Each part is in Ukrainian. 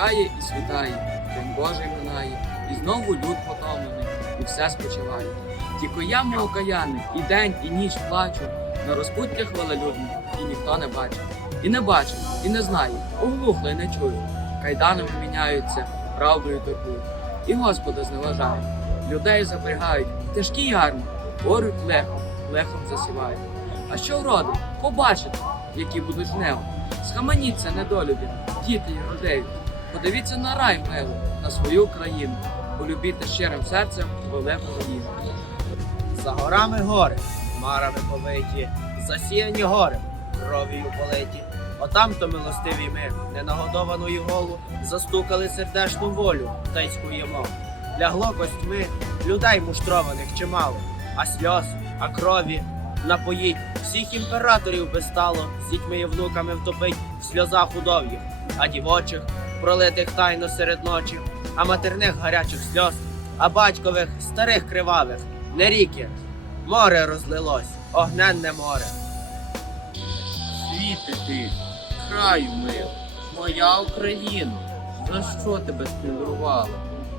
Сідає і світає, День Божий минає, і знову люд потомлений, і все спочиває. Тільки я, мов окаянник, і день, і ніч плачу, на розпуттях велелюдних, і ніхто не бачить. І не бачить, і не знає, оглухло й не чую. Кайданами міняються, правдою торгують. І Господа зневажають, людей запрягають, тяжкі ярми, орють лехом, лехом засівають. А що вродить? Побачите, які будуть жнева. Схаменіться, недолюбі, діти й родеють. Подивіться на рай милий, на свою країну. Полюбіте щирим серцем велику країну. За горами гори, хмарами повиті, засіяні гори, кров'ю политі. Отам то милостиві ми, ненагодовану і голу, застукали сердешну волю та й скуємо. Лягло костьми, людей муштрованих чимало, а сльоз, а крові напоїть всіх імператорів безстало, з дітьми і внуками втопить в сльозах удов'їх, а дівочих, пролитих тайно серед ночі, а матерних гарячих сльоз, а батькових старих кривавих, не ріки, море розлилось, огненне море. Світи ти, краю мил, моя Україна, за що тебе співрувала?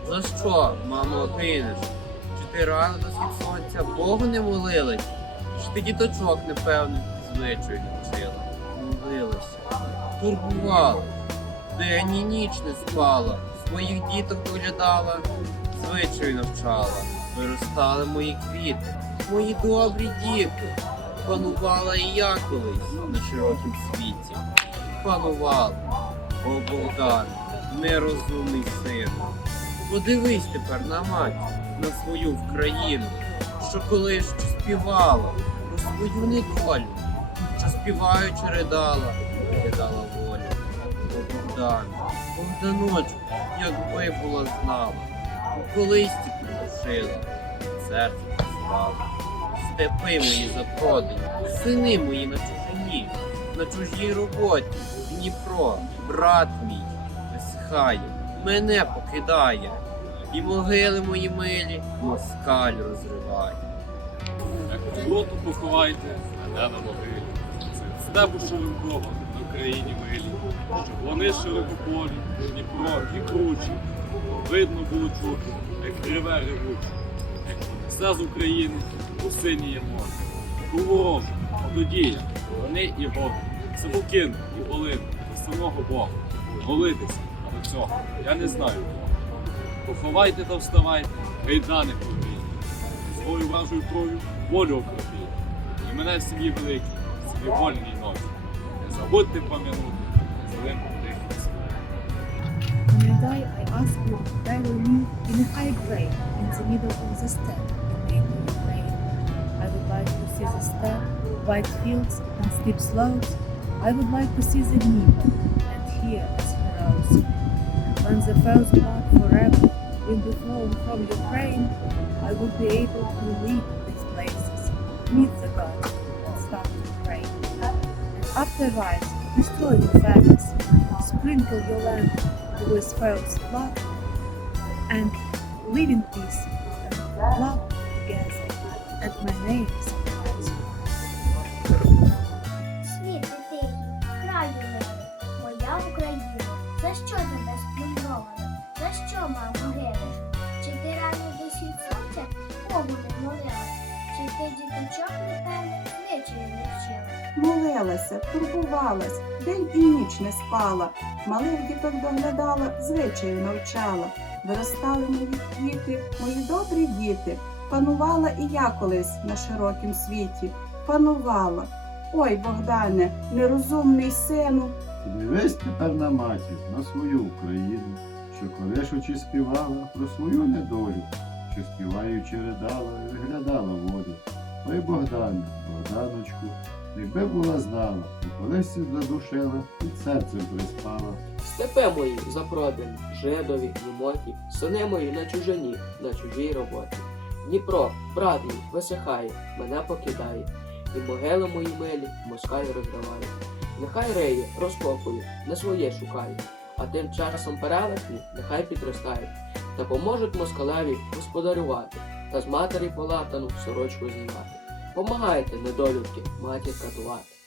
За що, мамо, гинеш? Чи ти рано до сонця Богу не молилась? Чи ти діточок, непевне, звичаю не вчила? Молилася, турбувала, день і ніч не спала, своїх діток доглядала, звичаю навчала, виростали мої квіти, мої добрі діти. Панувала і я колись на широкім світі. Панувала, о Богдан, нерозумний сину. Подивись тепер на мать, на свою Вкраїну, що колись співала про свою недолю, що співаючи ридала, виглядала волю. О Богдан, Богданочку, якби була знала, у колисці придушила, серце спала. Степи мої запродані, сини мої на чужині, на чужій роботі, Дніпро, брат мій, висихає, мене покидає, і могили мої милі москаль розриває. Як плоту поховайте, мене на могилі. Небо широкого на країні милі, вони широкополі, Дніпро і кручі. Видно було чути, як реве ревуче, як все з України у синіє море. У ворожу, тоді вони і годи, Сивокин і Олин до самого Бога. Молитися до цього, я не знаю. Поховайте та вставайте, гайдани побій свою вражою кров'ю волю окропіть. І мене в сім'ї великій, в сім'ї вольній ночі. Не забудьте пам'янути зеленку тихих слів. When you die, I ask you to bury me in a high grave in the middle of the steppe in the Ukraine. I would like to see the steppe, white fields and steep slopes. I would like to see the Dnieper and hear its heroes. When the first blood forever will be flowing from Ukraine, I would be able to leave these places, meet the gods, and start to pray. And afterwards, destroy the families, sprinkle your land with first blood, and live in peace and love together. And my name is Anzu. Світ ти, краю милий, моя Україна, за що тебе сплюндровано? За що, мамо, гинеш? Чи ти рано до схід сонця Богу не молила? Чи ти діточок непевне звичаю не Молилася, турбувалась, день і ніч не спала, малих діток доглядала, звичаю навчала. Виростали мої квіти, мої добрі діти. Панувала і я колись на широкім світі. Панувала. Ой, Богдане, нерозумний сину, Дивись тепер на матір, на свою Україну, що колишучи співала про свою недолю, що співаючи ридала, виглядала волю. Ой, Богдане, Богданочку, якби була знала, то колись задушила, під серцем приспала. Степе мої запродані, жидові, німоті, сини мої на чужині, на чужій роботі. Дніпро, брат мій, висихає, мене покидає, і могили мої милі москаль розриває. Нехай риє, розкопує, не своє шукає, а тим часом перелетні нехай підростають, та поможуть москалеві господарювати, та з матері полатану сорочку знімати. Помагайте, недолюбки, матір катувати.